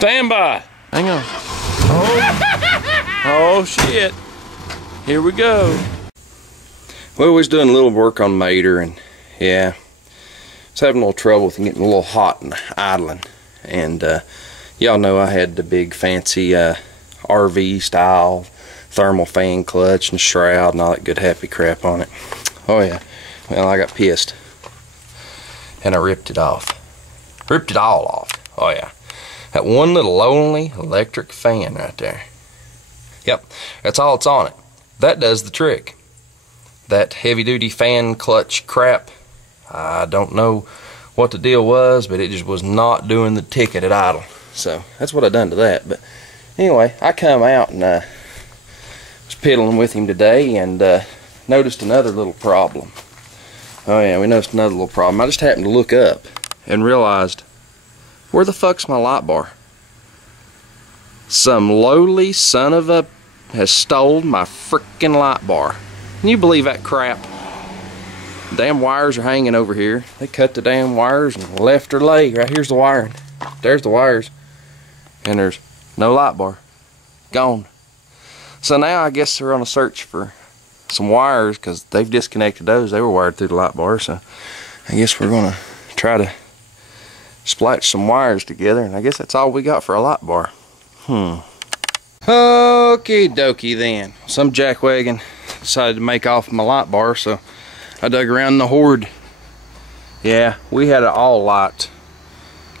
Stand by. Hang on. Oh shit. Here we go. Well, we was doing a little work on Mater, and yeah, I was having a little trouble with getting a little hot and idling. And y'all know I had the big fancy RV style thermal fan clutch and shroud and all that good happy crap on it. Oh yeah. Well, I got pissed and I ripped it off. Ripped it all off. Oh yeah. That one little lonely electric fan right there. Yep, that's all it's on it. That does the trick. That heavy duty fan clutch crap, I don't know what the deal was, but it just was not doing the ticket at idle. So that's what I done to that. But anyway, I come out and was piddling with him today and noticed another little problem. Oh yeah, we noticed another little problem. I just happened to look up and realized, where the fuck's my light bar? Some lowly son of a has stole my frickin' light bar. Can you believe that crap? Damn wires are hanging over here. They cut the damn wires and left her lay. Right here's the wiring. There's the wires. And there's no light bar. Gone. So now I guess they're on a search for some wires because they've disconnected those. They were wired through the light bar. So I guess we're going to try to splatch some wires together. And I guess that's all we got for a light bar. Okie dokie then. Some jackwagon decided to make off my light bar, so I dug around the hoard. Yeah, we had an all light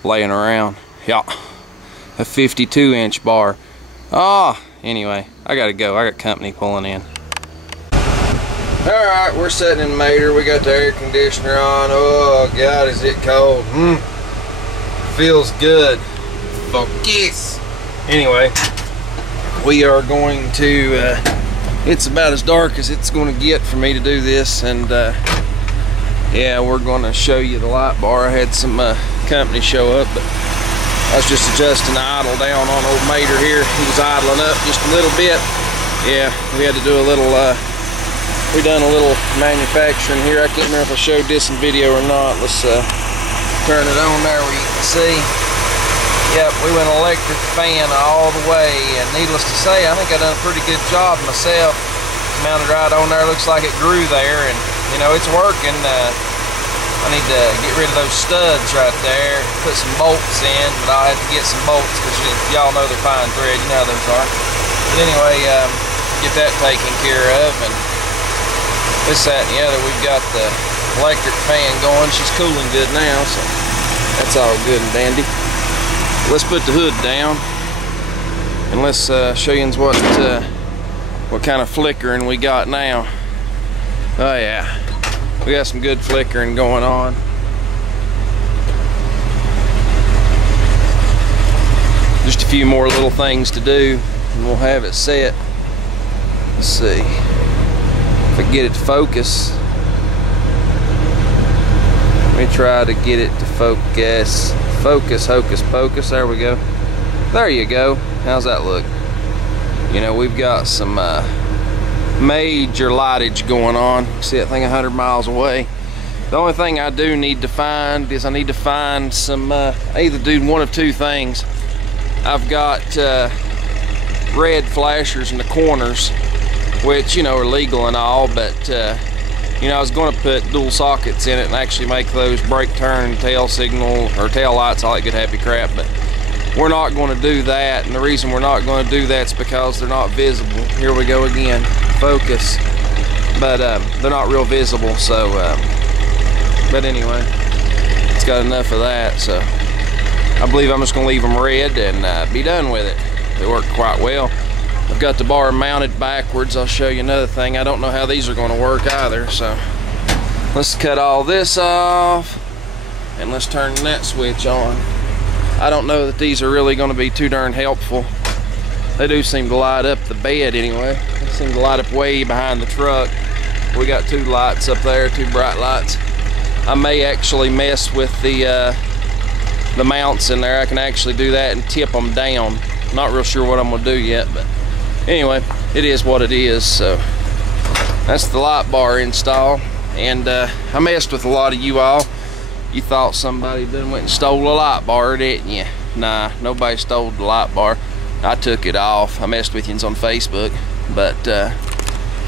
laying around. Yeah, a 52-inch bar. Anyway, I gotta go. I got company pulling in. Alright, we're sitting in Mater. We got the air conditioner on. Oh God, is it cold. Feels good. Focus. Anyway, we are going to it's about as dark as it's going to get for me to do this, and yeah, we're going to show you the light bar. I had some company show up, but I was just adjusting the idle down on old Mater here. He was idling up just a little bit. Yeah, we had to do a little we done a little manufacturing here. I can't remember if I showed this in video or not. Let's turn it on there where you can see. Yep, we went electric fan all the way, and needless to say, I think I done a pretty good job myself. Mounted right on there, looks like it grew there, and you know, it's working. I need to get rid of those studs right there, put some bolts in, but I'll have to get some bolts because y'all know they're fine thread, you know how those are. But anyway, get that taken care of, and this, that, and the other. We've got the electric fan going. She's cooling good now, so that's all good and dandy. Let's put the hood down and let's show you what kind of flickering we got now. Oh yeah, we got some good flickering going on. Just a few more little things to do and we'll have it set. Let's see if I can get it to focus. Let me try to get it to focus. Focus, hocus pocus, there we go. There you go. How's that look? You know, we've got some major lightage going on. See that thing 100 miles away. The only thing I do need to find is I need to find some, I either do one of two things. I've got red flashers in the corners, which, you know, are legal and all, but you know, I was going to put dual sockets in it and actually make those brake, turn, tail signal, or tail lights, all that good happy crap, but we're not going to do that, and the reason we're not going to do that is because they're not visible. Here we go again, focus, but they're not real visible, so, but anyway, it's got enough of that, so I believe I'm just going to leave them red and be done with it. They work quite well. I've got the bar mounted backwards. I'll show you another thing. I don't know how these are going to work either, so let's cut all this off and let's turn that switch on. I don't know that these are really going to be too darn helpful. They do seem to light up the bed anyway. They seem to light up way behind the truck. We got two lights up there, two bright lights. I may actually mess with the mounts in there. I can actually do that and tip them down. Not real sure what I'm going to do yet, but anyway, it is what it is. So that's the light bar install, and I messed with a lot of you all. You thought somebody done went and stole a light bar, didn't you? Nah, nobody stole the light bar. I took it off. I messed with yous on Facebook, but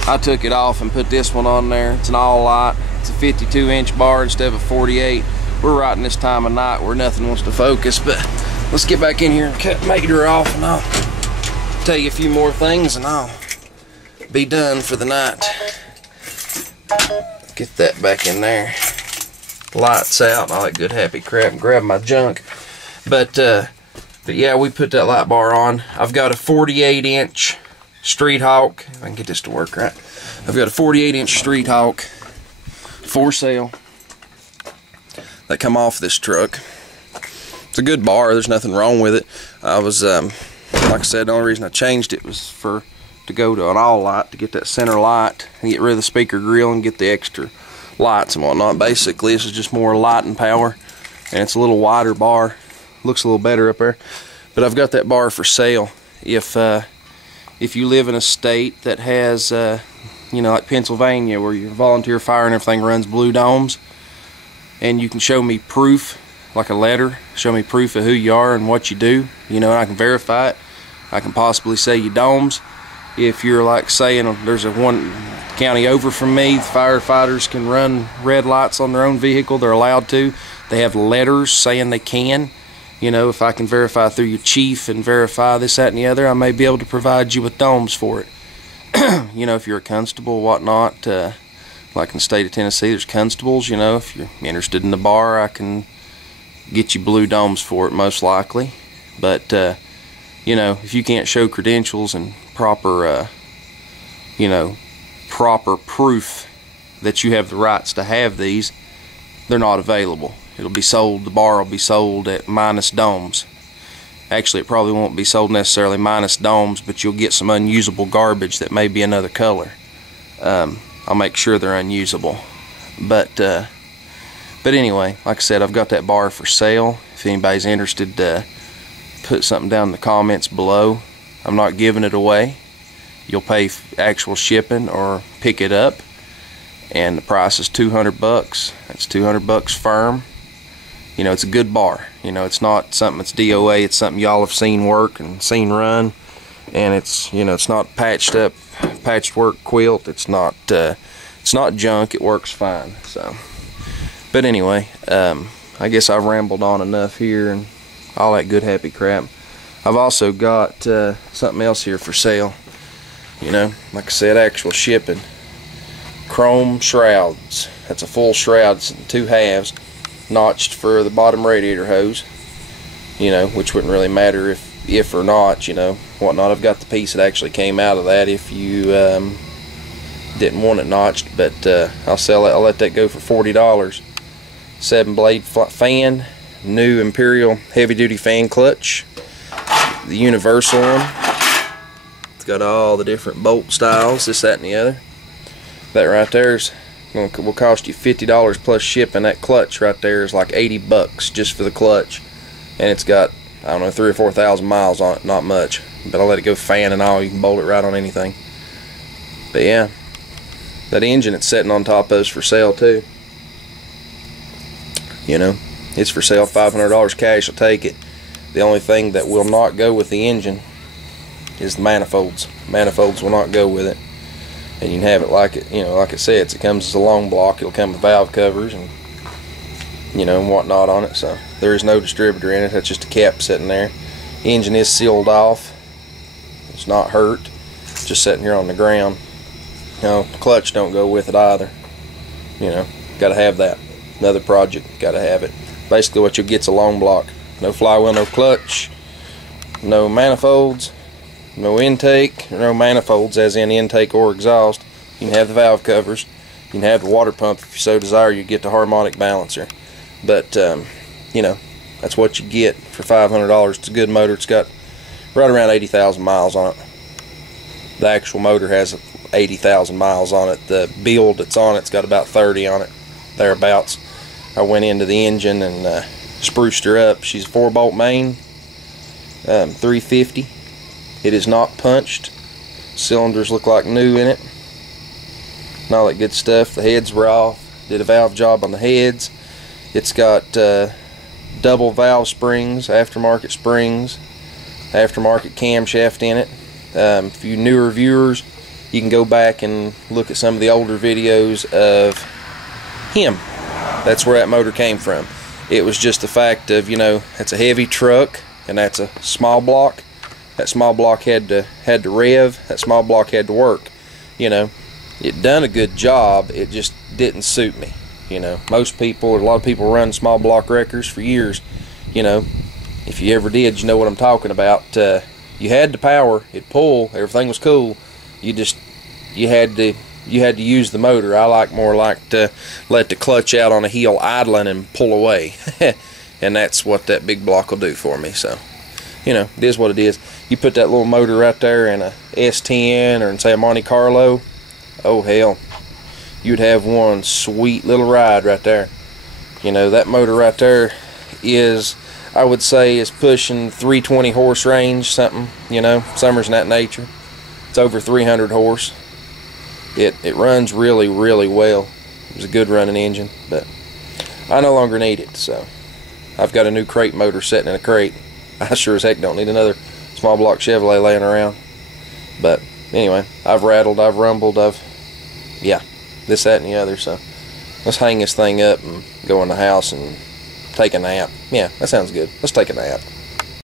I took it off and put this one on there. It's an all light. It's a 52-inch bar instead of a 48. We're right in this time of night where nothing wants to focus, but let's get back in here and cut Mater off, and I'll tell you a few more things, and I'll be done for the night. Get that back in there. Lights out, all that good happy crap, and grab my junk. But yeah, we put that light bar on. I've got a 48-inch Street Hawk. If I can get this to work right. I've got a 48-inch Street Hawk for sale that come off this truck. It's a good bar. There's nothing wrong with it. I was, like I said, the only reason I changed it was to go to an all light, to get that center light and get rid of the speaker grill and get the extra lights and whatnot. Basically, this is just more lighting power, and it's a little wider bar. Looks a little better up there. But I've got that bar for sale. If you live in a state that has, you know, like Pennsylvania, where your volunteer fire and everything runs blue domes, and you can show me proof, like a letter, show me proof of who you are and what you do, you know, and I can verify it. I can possibly say you domes. If you're like saying there's a one county over from me, the firefighters can run red lights on their own vehicle, they're allowed to. They have letters saying they can. You know, if I can verify through your chief and verify this, that, and the other, I may be able to provide you with domes for it. You know, if you're a constable, whatnot, like in the state of Tennessee, there's constables, you know, if you're interested in the bar, I can get you blue domes for it, most likely. But, you know, if you can't show credentials and proper, you know, proper proof that you have the rights to have these, they're not available. It'll be sold, the bar will be sold at minus domes. Actually, it probably won't be sold necessarily minus domes, but you'll get some unusable garbage that may be another color. I'll make sure they're unusable. But anyway, like I said, I've got that bar for sale. If anybody's interested, put something down in the comments below. I'm not giving it away. You'll pay actual shipping or pick it up, and the price is $200. That's $200 firm. You know, it's a good bar. You know, it's not something that's DOA. It's something y'all have seen work and seen run, and it's, you know, it's not patched up, patchwork quilt. It's not junk. It works fine. So, but anyway, I guess I've rambled on enough here and all that good happy crap. I've also got something else here for sale. You know, like I said, actual shipping. Chrome shrouds. That's a full shroud. It's in 2 halves, notched for the bottom radiator hose. You know, which wouldn't really matter if or not, you know, whatnot. I've got the piece that actually came out of that if you didn't want it notched, but I'll sell it. I'll let that go for $40. 7-blade fan, new Imperial heavy-duty fan clutch, the universal one. It's got all the different bolt styles, this, that, and the other. That right there will cost you $50 plus shipping. That clutch right there is like $80 just for the clutch, and it's got, I don't know, 3,000 or 4,000 miles on it. Not much, but I'll let it go fan and all. You can bolt it right on anything. But yeah, that engine it's sitting on top of is for sale too. You know, it's for sale. $500 cash. I'll take it. The only thing that will not go with the engine is the manifolds. Manifolds will not go with it. And you can have it like it, you know, like it says, it comes as a long block. It'll come with valve covers and, you know, and whatnot on it. So there is no distributor in it. That's just a cap sitting there. The engine is sealed off. It's not hurt. It's just sitting here on the ground. You know, the clutch don't go with it either. You know, got to have that. Another project, got to have it. Basically, what you'll get's a long block. No flywheel, no clutch, no manifolds, no intake, no manifolds as in intake or exhaust. You can have the valve covers. You can have the water pump if you so desire. You get the harmonic balancer. But, you know, that's what you get for $500. It's a good motor. It's got right around 80,000 miles on it. The actual motor has 80,000 miles on it. The build that's on it's got about 30 on it, thereabouts. I went into the engine and spruced her up. She's a 4-bolt main, 350. It is not punched. Cylinders look like new in it, and all that good stuff. The heads were off. Did a valve job on the heads. It's got double valve springs, aftermarket springs, aftermarket camshaft in it. For you newer viewers, you can go back and look at some of the older videos of him. That's where that motor came from. It was just the fact of, you know, that's a heavy truck and that's a small block. That small block had to rev. That small block had to work. You know, it done a good job. It just didn't suit me. You know, most people, a lot of people run small block wreckers for years. You know, if you ever did, you know what I'm talking about. You had the power, it'd pull, everything was cool. You had to use the motor. I like to let the clutch out on a heel idling and pull away. And that's what that big block will do for me. So, you know, it is what it is. You put that little motor right there in a S10 or in, say, a Monte Carlo, oh hell, you'd have one sweet little ride right there. You know, that motor right there is, I would say, is pushing 320 horse range, something, you know, somewhere in that nature. It's over 300 horse. It runs really, really well. It was a good running engine, but I no longer need it, so I've got a new crate motor sitting in a crate. I sure as heck don't need another small block Chevrolet laying around. But anyway, I've rattled, I've rumbled, yeah, this, that, and the other, so let's hang this thing up and go in the house and take a nap. Yeah, that sounds good. Let's take a nap.